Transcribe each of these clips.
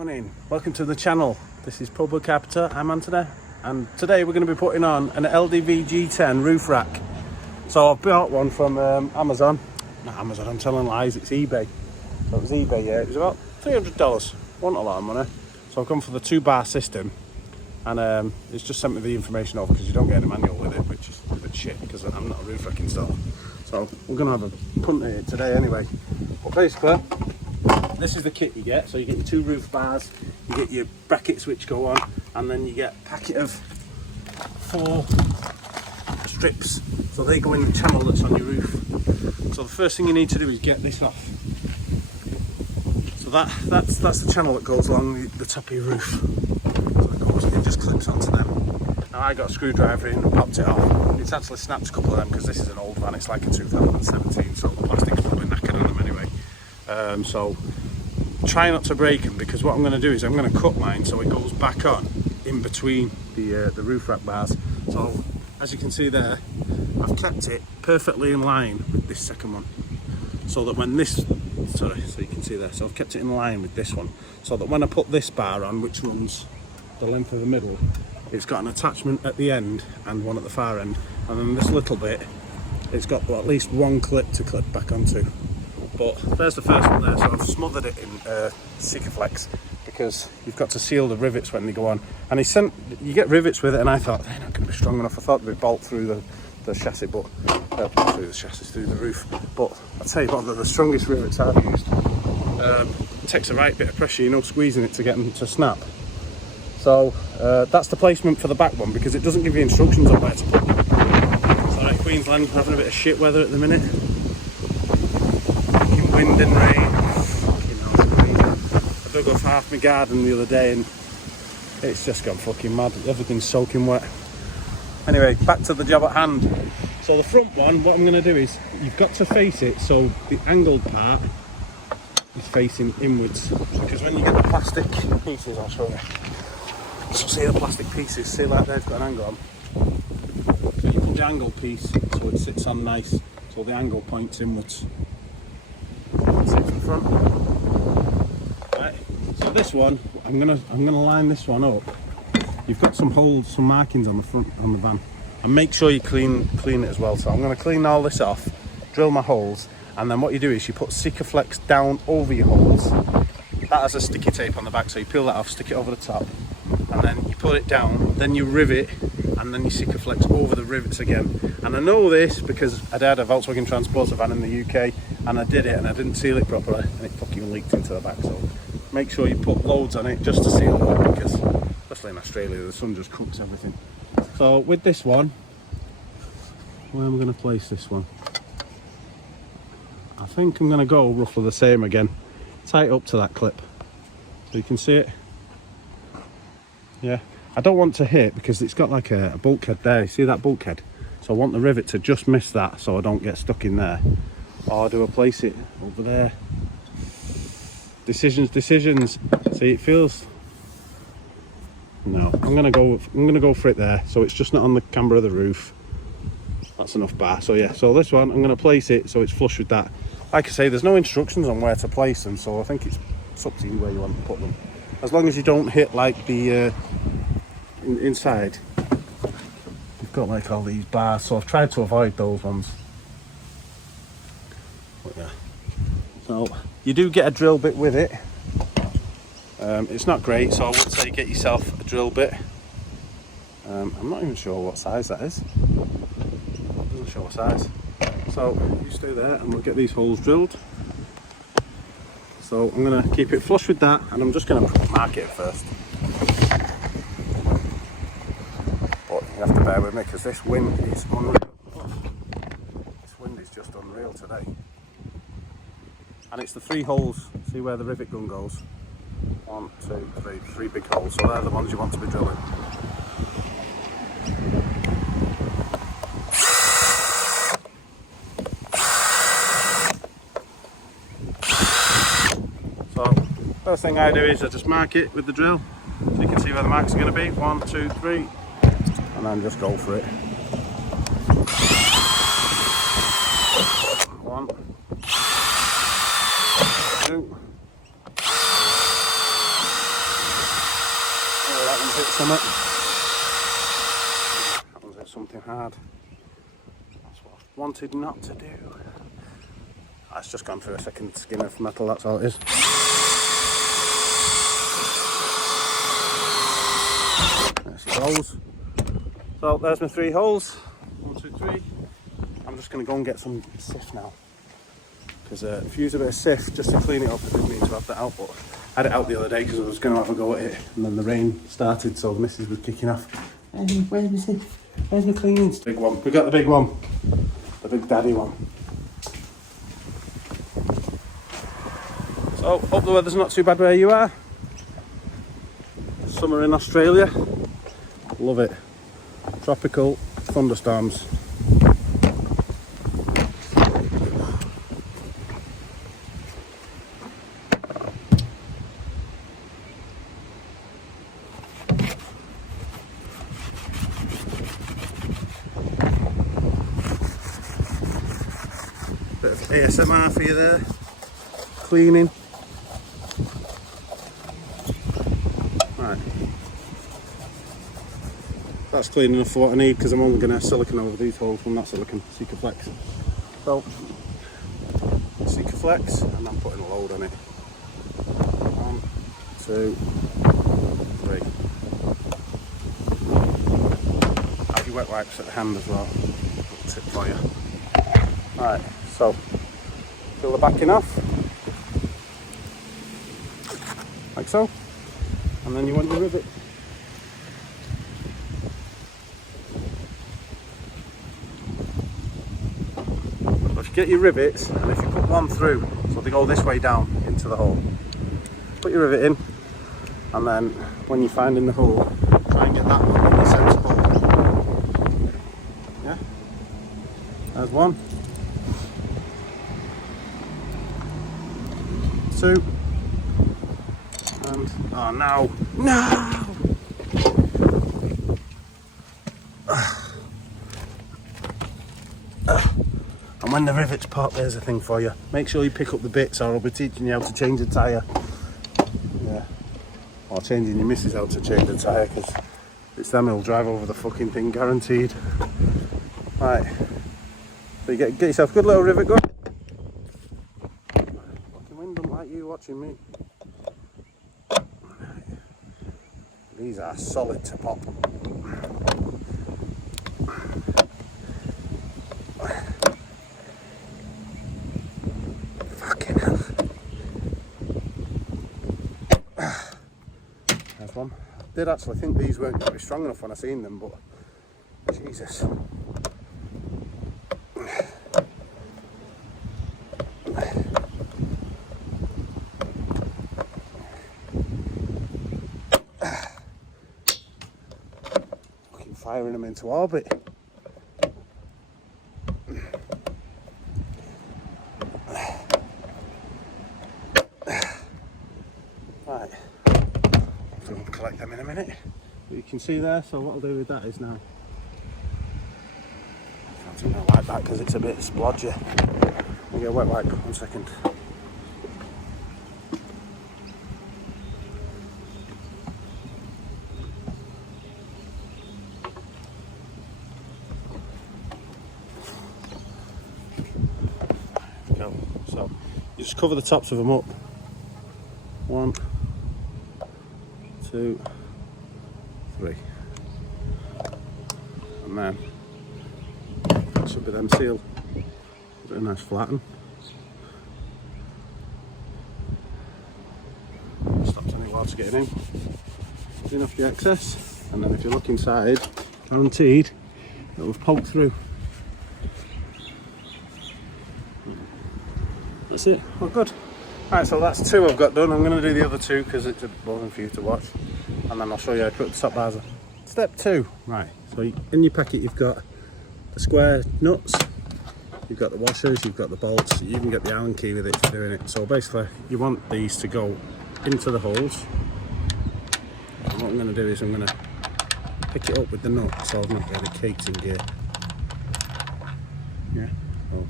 Morning, welcome to the channel. This is Pubba Capita, I'm Anthony, and today we're going to be putting on an LDV G10 roof rack. So I've bought one from Amazon. Not Amazon, I'm telling lies, it's eBay. So it was eBay, yeah, it was about $300. Wasn't a lot of money. So I've gone for the 2-bar system, and it's just sent me the information over because you don't get a manual with it, which is a bit shit because I'm not a roof rack installer. So we're going to have a punt at it today anyway. But basically, this is the kit you get. So you get your 2 roof bars, you get your brackets which go on, and then you get a packet of 4 strips. So they go in the channel that's on your roof. So the first thing you need to do is get this off. So that's the channel that goes along the top of your roof. So it just clips onto them. Now I got a screwdriver in and popped it off. It's actually snapped a couple of them because this is an old van. It's like a 2017, so the plastic's probably knackered on them anyway. So try not to break them, because what I'm going to do is I'm going to cut mine so it goes back on in between the roof rack bars. So as you can see there, I've kept it perfectly in line with this second one, so that when this, so you can see there, so I've kept it in line with this one, so that when I put this bar on, which runs the length of the middle, it's got an attachment at the end and one at the far end, and then this little bit, it's got at least one clip to clip back onto. But there's the first one there, so I've smothered it in Sikaflex, because you've got to seal the rivets when they go on. And you get rivets with it, and I thought they're not going to be strong enough. I thought they'd bolt through the chassis, but through the roof. But I'll tell you what, they're the strongest rivets I've used. It takes a right bit of pressure, squeezing it to get them to snap. So that's the placement for the back one, because it doesn't give you instructions on where to put them. So Queensland having a bit of shit weather at the minute. Wind and rain. I dug off half my garden the other day and it's just gone fucking mad. Everything's soaking wet. Anyway, back to the job at hand. So the front one, what I'm going to do is, you've got to face it so the angled part is facing inwards, because when you get the plastic pieces, I'll show you. So see the plastic pieces, see like they've got an angle on. So you put the angle piece so it sits on nice, so the angle points inwards. That's it from front. Right. So this one, I'm gonna line this one up. You've got some holes, some markings on the front on the van, and make sure you clean it as well. So I'm gonna clean all this off, drill my holes, and then what you do is you put Sikaflex down over your holes. That has a sticky tape on the back, so you peel that off, stick it over the top, and then you put it down. Then you rivet, and then you Sikaflex over the rivets again. And I know this because I had a Volkswagen Transporter van in the UK, and I did it and I didn't seal it properly, and it fucking leaked into the back. So make sure you put loads on it just to seal it up, because especially in Australia the sun just cooks everything. So with this one, where am I going to place this one? I think I'm going to go roughly the same again. Tie it up to that clip so you can see it. Yeah, I don't want to hit, because it's got like a bulkhead there. You see that bulkhead? So I want the rivet to just miss that so I don't get stuck in there. Or do I place it over there? Decisions. See, it feels... No, I'm gonna go for it there, so it's just not on the camber of the roof. That's enough bar. So yeah, so this one I'm gonna place it so it's flush with that. Like I say, there's no instructions on where to place them, so I think it's up to you where you want to put them. As long as you don't hit like the inside. You've got like all these bars, so I've tried to avoid those ones. But yeah. So you do get a drill bit with it. It's not great, so I would say get yourself a drill bit. I'm not even sure what size that is. I'm not sure what size. So you stay there and we'll get these holes drilled. So I'm going to keep it flush with that, and I'm just going to mark it first. But you have to bear with me because this wind is unreal. This wind is just unreal today. And it's the 3 holes, see where the rivet gun goes? 1, 2, 3, 3 big holes, so they're the ones you want to be drilling. So first thing I do is I just mark it with the drill, so you can see where the marks are going to be. 1, 2, 3, and then just go for it. 1, 2, hit something. Happens hit something hard. That's what I wanted not to do. It's just gone through a second skin of metal, that's all it is. There's the holes. So there's my 3 holes. 1, 2, 3. I'm just going to go and get some sift now. Because I've used a bit of sift just to clean it up. I didn't mean to have that out, but I had it out the other day because I was going to have a go at it. And then the rain started, so the missus was kicking off. Hey, where's my sift? Where's my cleaning? Big one. We got the big one. The big daddy one. So, hope the weather's not too bad where you are. Summer in Australia. Love it. Tropical thunderstorms. Bit of ASMR for you there. Cleaning. Right. That's clean enough for what I need because I'm only going to silicone over these holes from that silicone, Sikaflex. So, Sikaflex, and I'm putting a load on it. 1, 2, 3. Have your wet wipes at the hand as well. Little tip for you. Right, so fill the backing off, like so, and then you want your rivet. If you get your rivets, and if you put one through, so they go this way down into the hole, put your rivet in, and then when you're finding the hole, try and get that one in the centre hole. Yeah, there's 1, 2, and oh no, no! And when the rivets pop, there's a thing for you. Make sure you pick up the bits, or I'll be teaching you how to change a tyre. Yeah, or changing your missus how to change a tyre, because it's them who'll drive over the fucking thing, guaranteed. Right, so you get yourself a good little rivet going. Fucking wind don't like you watching me. These are solid to pop. Fucking hell. There's one. I did actually think these weren't going to be strong enough when I seen them, but Jesus. Firing them into orbit. Right, we'll collect them in a minute. But you can see there, so what I'll do with that is now, I don't like that because it's a bit splodgy. Let me get a wet wipe, 1 second. So you just cover the tops of them up. 1, 2, 3, and then that should be them sealed. Give it a nice flatten. Stops any water getting in. Clean off the excess, and then if you look inside, guaranteed it will poke through. That's it. Oh, good. Alright, so that's 2 I've got done. I'm going to do the other 2 because it's a bit boring for you to watch. And then I'll show you how to put the top bazer. Step 2. Right, so in your packet you've got the square nuts, you've got the washers, you've got the bolts, you can get the Allen key with it for doing it. So basically, you want these to go into the holes. And what I'm going to do is I'm going to pick it up with the nut so I've not got the cakes in gear. Yeah, so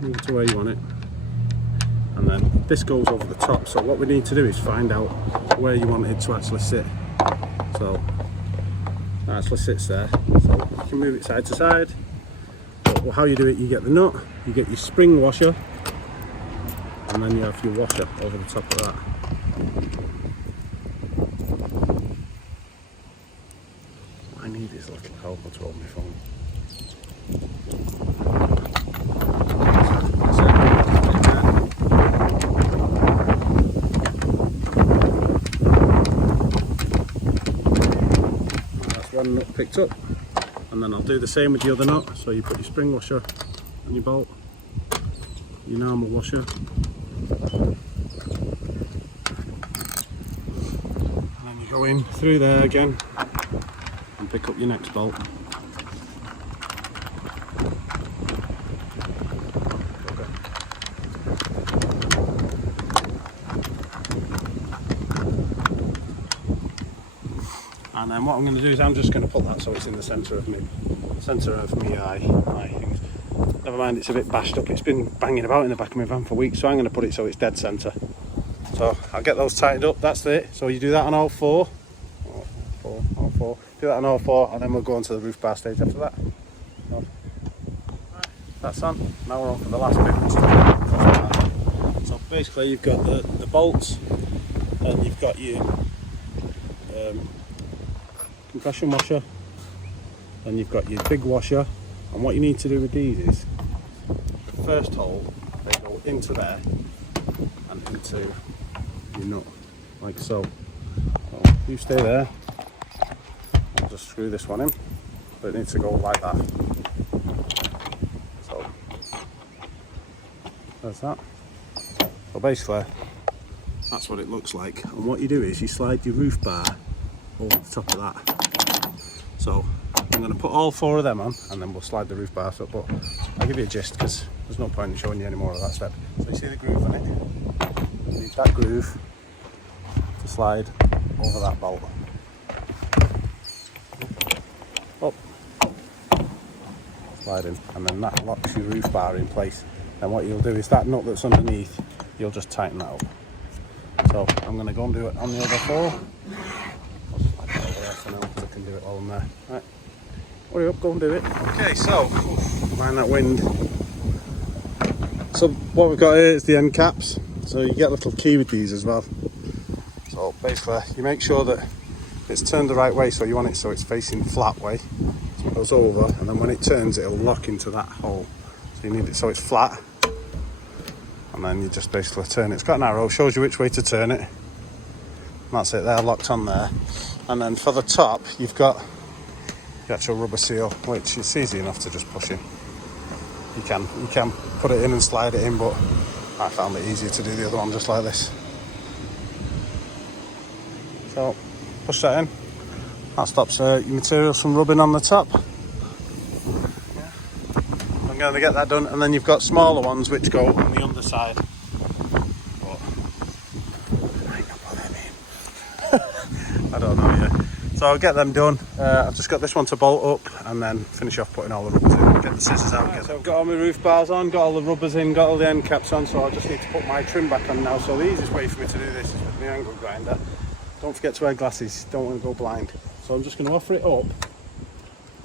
move it to where you want it, and then this goes over the top. So what we need to do is find out where you want it to actually sit. So nicely sits there. So you can move it side to side. But how you do it, you get the nut, you get your spring washer, and then you have your washer over the top of that. I need this little helper to hold my phone. That's one nut picked up, and then I'll do the same with the other nut. So you put your spring washer and your bolt, your normal washer, and then you go in through there again and pick up your next bolt. And then what I'm going to do is I'm just going to put that so it's in the centre of me eye things. Never mind, it's a bit bashed up. It's been banging about in the back of my van for weeks, so I'm going to put it so it's dead centre. So I'll get those tightened up. That's it. So you do that on all four. All four. Do that on all four, and then we'll go on to the roof bar stage after that. So, that's on. Now we're on for the last bit. So basically, you've got the bolts, and you've got your compression washer, and you've got your big washer. And what you need to do with these is the first hole, they go into there and into your nut, like so. So you stay there. I'll just screw this one in, but it needs to go like that. So there's that. So basically, that's what it looks like. And what you do is you slide your roof bar over the top of that. So I'm going to put all four of them on, and then we'll slide the roof bars up, but I'll give you a gist because there's no point in showing you any more of that step. So you see the groove on it? You need that groove to slide over that bolt. Up, slide in, and then that locks your roof bar in place. Then what you'll do is that nut that's underneath, you'll just tighten that up. So I'm going to go and do it on the other four. I'll slide that over there so now I can do it while I'm there. Right. Hurry up, go and do it. Okay, so, mind that wind. So what we've got here is the end caps. So you get a little key with these as well. So basically, you make sure that it's turned the right way, so you want it so it's facing flat way. So it goes over, and then when it turns, it'll lock into that hole. So you need it so it's flat. And then you just basically turn it. It's got an arrow, shows you which way to turn it. And that's it, they're locked on there. And then for the top, you've got the actual rubber seal, which is easy enough to just push in. You can put it in and slide it in, but I found it easier to do the other one just like this. So push that in. That stops your materials from rubbing on the top. Yeah. I'm going to get that done, and then you've got smaller ones which go on the underside. But might not bother me. I don't know yet. So I'll get them done. I've just got this one to bolt up and then finish off putting all the rubbers in, get the scissors out. Right, so I've got all my roof bars on, got all the rubbers in, got all the end caps on, so I just need to put my trim back on now. So the easiest way for me to do this is with my angle grinder. Don't forget to wear glasses, don't want to go blind. So I'm just going to offer it up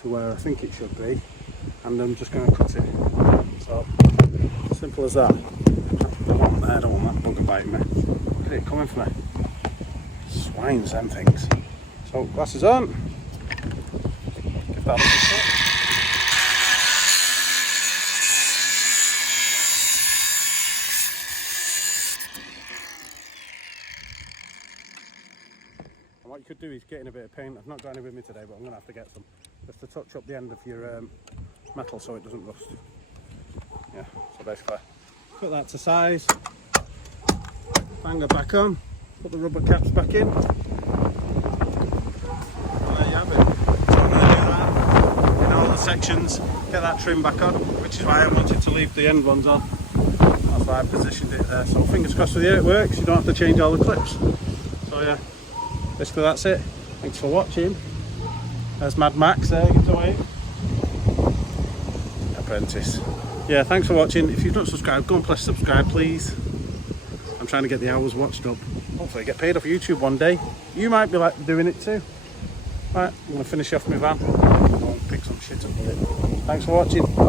to where I think it should be, and I'm just going to cut it. So, simple as that. I don't want that bugger biting me. Look at it coming for me. Swines, them things. So, glasses on. Give that a shot. And what you could do is get in a bit of paint. I've not got any with me today, but I'm going to have to get some. Just to touch up the end of your metal so it doesn't rust. Yeah, so basically, cut that to size. Bang it back on. Put the rubber caps back in. Sections, get that trim back on, which is why I wanted to leave the end ones on. That's why I positioned it there. So fingers crossed with you, it works. You don't have to change all the clips. So yeah, basically that's it. Thanks for watching. There's Mad Max there, gives away. Apprentice. Yeah, thanks for watching. If you've not subscribed, go and press subscribe, please. I'm trying to get the hours watched up. Hopefully I get paid off YouTube one day. You might be like doing it too. Right, I'm going to finish off my van. I'll pick some shit up with it. Thanks for watching.